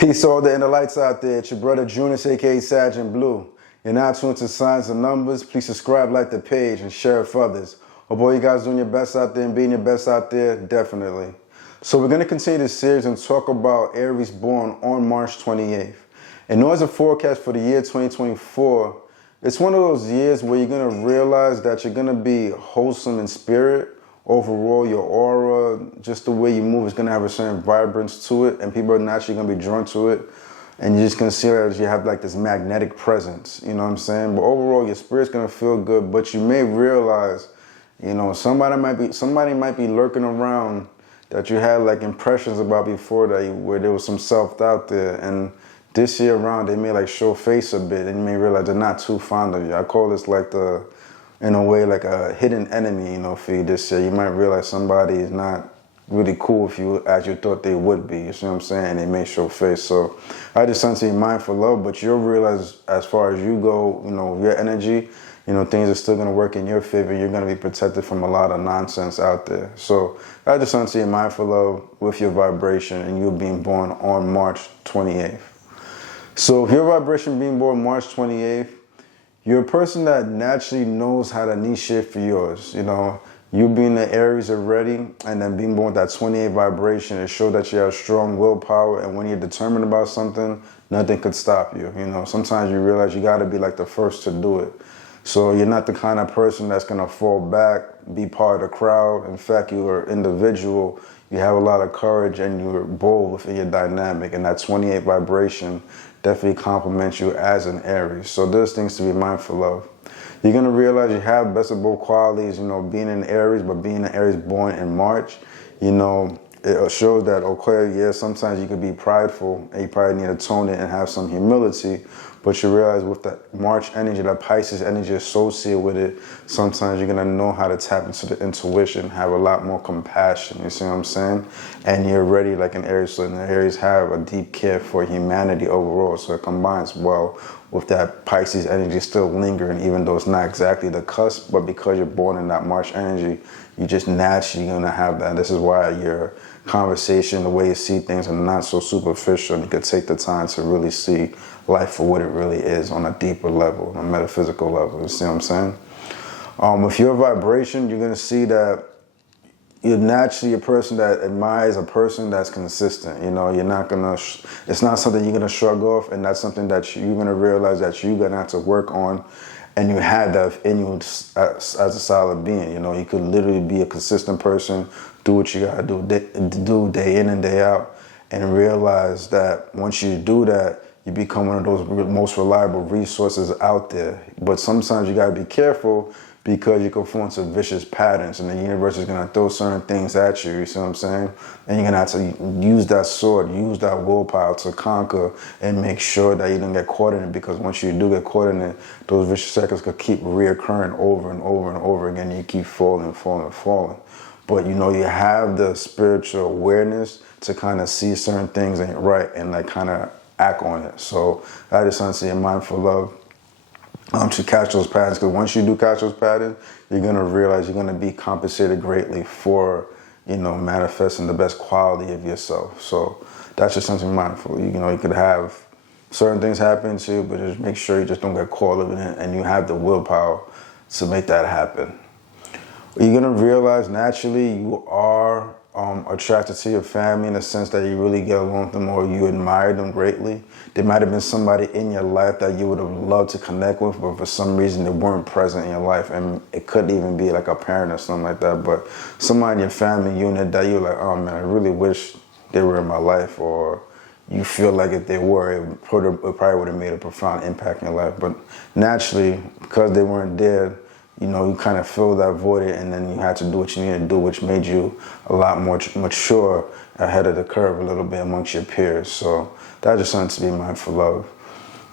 Peace to all the inner lights out there. It's your brother Junus, aka SagInBlue. You're now tuned to Signs and Numbers. Please subscribe, like the page, and share it for others. Hope all you guys doing your best out there and being your best out there, definitely. So we're going to continue this series and talk about Aries born on March 28th. And as a forecast for the year 2024, it's one of those years where you're going to realize that you're going to be wholesome in spirit. Overall, your aura, just the way you move is going to have a certain vibrance to it, and people are naturally going to be drawn to it. And you're just going to see that you have like this magnetic presence, you know what I'm saying? But overall, your spirit's going to feel good, but you may realize, you know, somebody might be lurking around that you had like impressions about before that where there was some self-doubt there. And this year around, they may like show face a bit, and you may realize they're not too fond of you. I call this like in a way, like a hidden enemy, you know, for you this year. You might realize somebody is not really cool with you as you thought they would be, you see what I'm saying? They may show face. So I just want to be mindful of love, but you'll realize as far as you go, you know, your energy, you know, things are still going to work in your favor. You're going to be protected from a lot of nonsense out there. So I just want to be mindful of with your vibration and you being born on March 28th. So if your vibration being born March 28th, you're a person that naturally knows how to niche it for yours. You know, you being the Aries already, and then being born with that 28 vibration, it shows that you have strong willpower, and when you're determined about something, nothing could stop you. You know, sometimes you realize you got to be like the first to do it. So you're not the kind of person that's going to fall back, be part of the crowd. In fact, you are individual. You have a lot of courage and you're bold within your dynamic, and that 28 vibration definitely compliments you as an Aries. So there's things to be mindful of. You're going to realize you have best of both qualities, you know, being an Aries, but being an Aries born in March, you know, it shows that, okay, yeah, sometimes you could be prideful and you probably need to tone it and have some humility. But you realize with that March energy, that Pisces energy associated with it, sometimes you're going to know how to tap into the intuition, have a lot more compassion, you see what I'm saying? And you're ready like an Aries, so the Aries have a deep care for humanity overall, so it combines well with that Pisces energy still lingering, even though it's not exactly the cusp, but because you're born in that March energy, you're just naturally going to have that. This is why your conversation, the way you see things are not so superficial, and you could take the time to really see life for what it really is on a deeper level, on a metaphysical level. You see what I'm saying? With your vibration, you're going to see that you're naturally a person that admires a person that's consistent. You know, you're not going to, it's not something you're going to shrug off, and that's something that you're going to realize that you're going to have to work on, and you have that in you as a solid being. You know, you could literally be a consistent person, do what you got to do day in and day out, and realize that once you do that, you become one of those most reliable resources out there. But sometimes you got to be careful because you can fall into vicious patterns, and the universe is going to throw certain things at you, you see what I'm saying? And you're going to have to use that sword, use that willpower to conquer and make sure that you don't get caught in it, because once you do get caught in it, those vicious cycles could keep reoccurring over and over and over again. You keep falling. But you know, you have the spiritual awareness to kind of see certain things ain't right and like kind of act on it. So I just want to say mindful of to catch those patterns, because once you do catch those patterns, you're going to realize you're going to be compensated greatly for, you know, manifesting the best quality of yourself. So that's just something mindful. You know, you could have certain things happen to you, but just make sure you just don't get caught up in it, and you have the willpower to make that happen. You're going to realize naturally you are attracted to your family in the sense that you really get along with them, or you admire them greatly. There might have been somebody in your life that you would have loved to connect with, but for some reason they weren't present in your life, and it could even be like a parent or something like that. But somebody in your family unit that you're like, oh man, I really wish they were in my life, or you feel like if they were, it probably would have made a profound impact in your life. But naturally, because they weren't there, you know, you kind of fill that void, and then you had to do what you needed to do, which made you a lot more mature, ahead of the curve a little bit amongst your peers. So that's just something to be mindful of.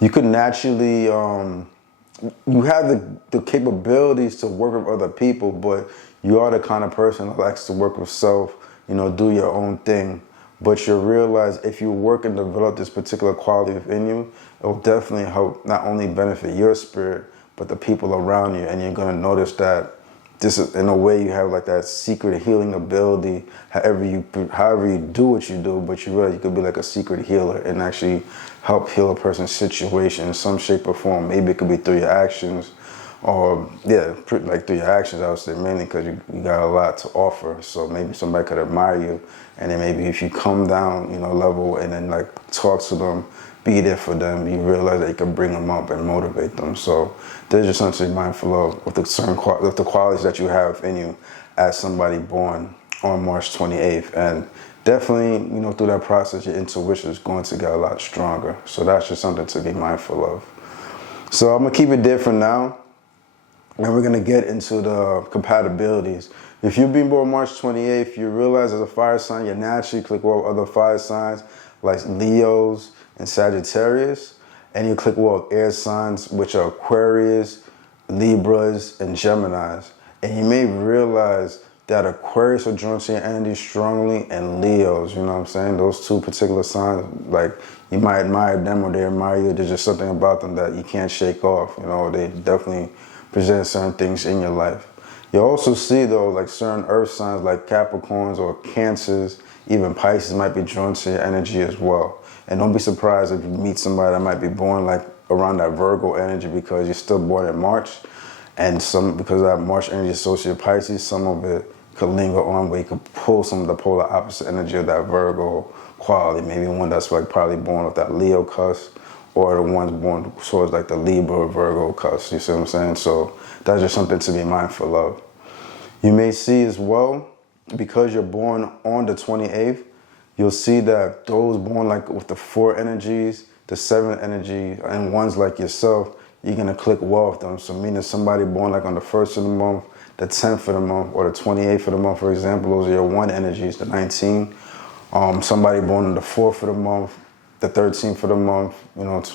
You could naturally, you have the capabilities to work with other people, but you are the kind of person that likes to work with self, you know, do your own thing. But you'll realize if you work and develop this particular quality within you, it will definitely help not only benefit your spirit, but the people around you. And you're going to notice that this is, in a way, you have like that secret healing ability. However you do what you do, but you realize you could be like a secret healer and actually help heal a person's situation in some shape or form. Maybe it could be through your actions, or like through your actions. I would say mainly because you got a lot to offer. So maybe somebody could admire you, and then maybe if you come down, level, and then like talk to them, be there for them, you realize that you can bring them up and motivate them. So there's just something to be mindful of with the qualities that you have in you as somebody born on March 28th. And definitely, through that process, your intuition is going to get a lot stronger. So that's just something to be mindful of. So I'm going to keep it there for now. And we're going to get into the compatibilities. If you've been born March 28th, you realize as a fire sign, you naturally click well with other fire signs like Leos and Sagittarius. And you click well with air signs, which are Aquarius, Libras, and Geminis. And you may realize that Aquarius are drawn to your energy strongly, and Leos, you know what I'm saying? Those two particular signs, like, you might admire them or they admire you. There's just something about them that you can't shake off. They definitely present certain things in your life. You also see, though, like certain earth signs like Capricorns or Cancers, even Pisces might be drawn to your energy as well. And don't be surprised if you meet somebody that might be born like around that Virgo energy, because you're still born in March. And because that March energy associated with Pisces, some of it could linger on where you could pull some of the polar opposite energy of that Virgo quality. Maybe one that's like probably born with that Leo cusp, or the ones born towards like the Libra or Virgo cusp. You see what I'm saying? So that's just something to be mindful of. You may see as well, because you're born on the 28th, you'll see that those born like with the 4 energies, the 7 energy, and ones like yourself, you're going to click well with them. So meaning somebody born like on the 1st of the month, the 10th of the month, or the 28th of the month, for example, those are your 1 energies, the 19. Somebody born on the 4th of the month, the 13th of the month,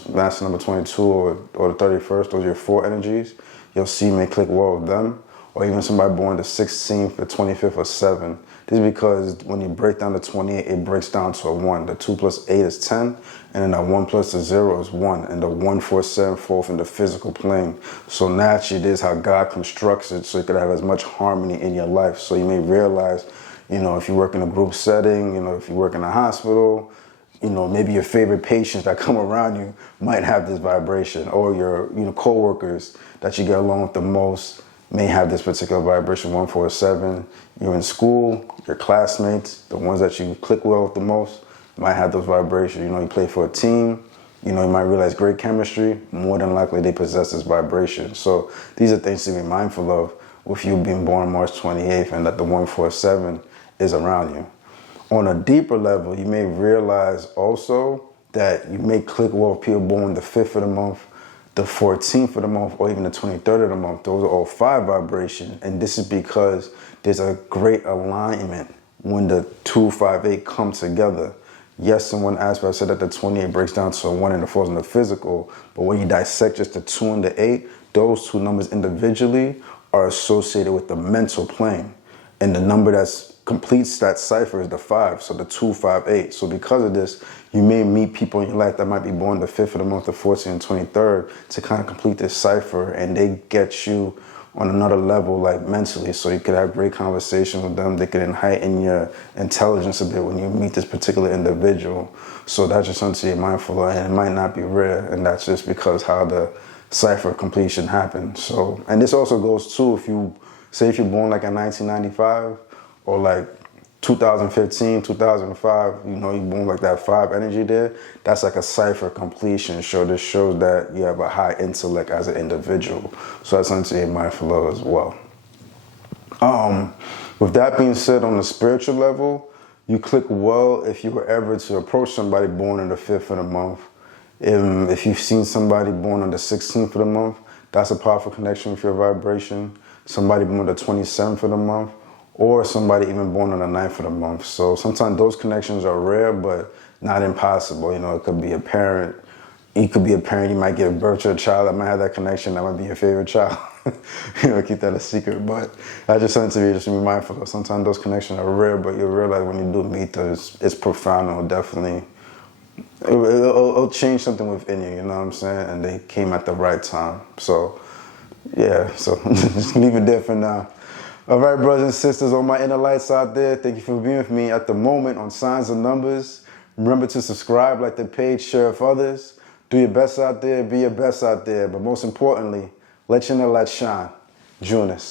last number 22, or the 31st, those are your 4 energies. You'll see you may click well with them. Or even somebody born the 16th, the 25th, or 7. This is because when you break down the 28, it breaks down to a 1. The 2 plus 8 is 10, and then that 1 plus the 0 is 1. And the 1, 4, 7 falls in the physical plane. So naturally, this is how God constructs it, so you could have as much harmony in your life. So you may realize, if you work in a group setting, if you work in a hospital, maybe your favorite patients that come around you might have this vibration, or your co-workers that you get along with the most may have this particular vibration, 147. You're in school, your classmates, the ones that you click well with the most, might have those vibrations. You play for a team, you might realize great chemistry, more than likely they possess this vibration. So these are things to be mindful of with you being born March 28th and that the 147 is around you. On a deeper level, you may realize also that you may click well with people born the 5th of the month, the 14th of the month, or even the 23rd of the month. Those are all 5 vibrations. And this is because there's a great alignment when the 2, 5, 8 come together. Yes, in one aspect, I said that the 28 breaks down to a 1 and it falls in the physical. But when you dissect just the 2 and the 8, those 2 numbers individually are associated with the mental plane. And the number that completes that cipher is the 5, so the 2, 5, 8. So because of this, you may meet people in your life that might be born the 5th of the month, the 14th and 23rd, to kind of complete this cipher, and they get you on another level, like mentally. So you could have great conversations with them. They could heighten your intelligence a bit when you meet this particular individual. So that's just something to be mindful of, and it might not be rare, and that's just because how the cipher completion happens. So, and this also goes too, if you're born like in 1995 or like 2015, 2005, you're born like that 5 energy there, that's like a cipher completion. So this shows that you have a high intellect as an individual. So that's something to be mindful of as well. With that being said, on the spiritual level, you click well if you were ever to approach somebody born on the 5th of the month. If you've seen somebody born on the 16th of the month, that's a powerful connection with your vibration. Somebody born on the 27th of the month, or somebody even born on the 9th of the month. So sometimes those connections are rare, but not impossible. It could be a parent. You could be a parent, you might give birth to a child that might have that connection, that might be your favorite child. Keep that a secret. But that's just something to be mindful of. Sometimes those connections are rare, but you'll realize when you do meet them, it's profound. It'll definitely, it'll change something within you, you know what I'm saying? And they came at the right time. So, yeah, so just leave it there for now. All right, brothers and sisters, all my inner lights out there, thank you for being with me at the moment on Signs and Numbers. Remember to subscribe, like the page, share with others. Do your best out there, be your best out there. But most importantly, let your inner light shine. Join us.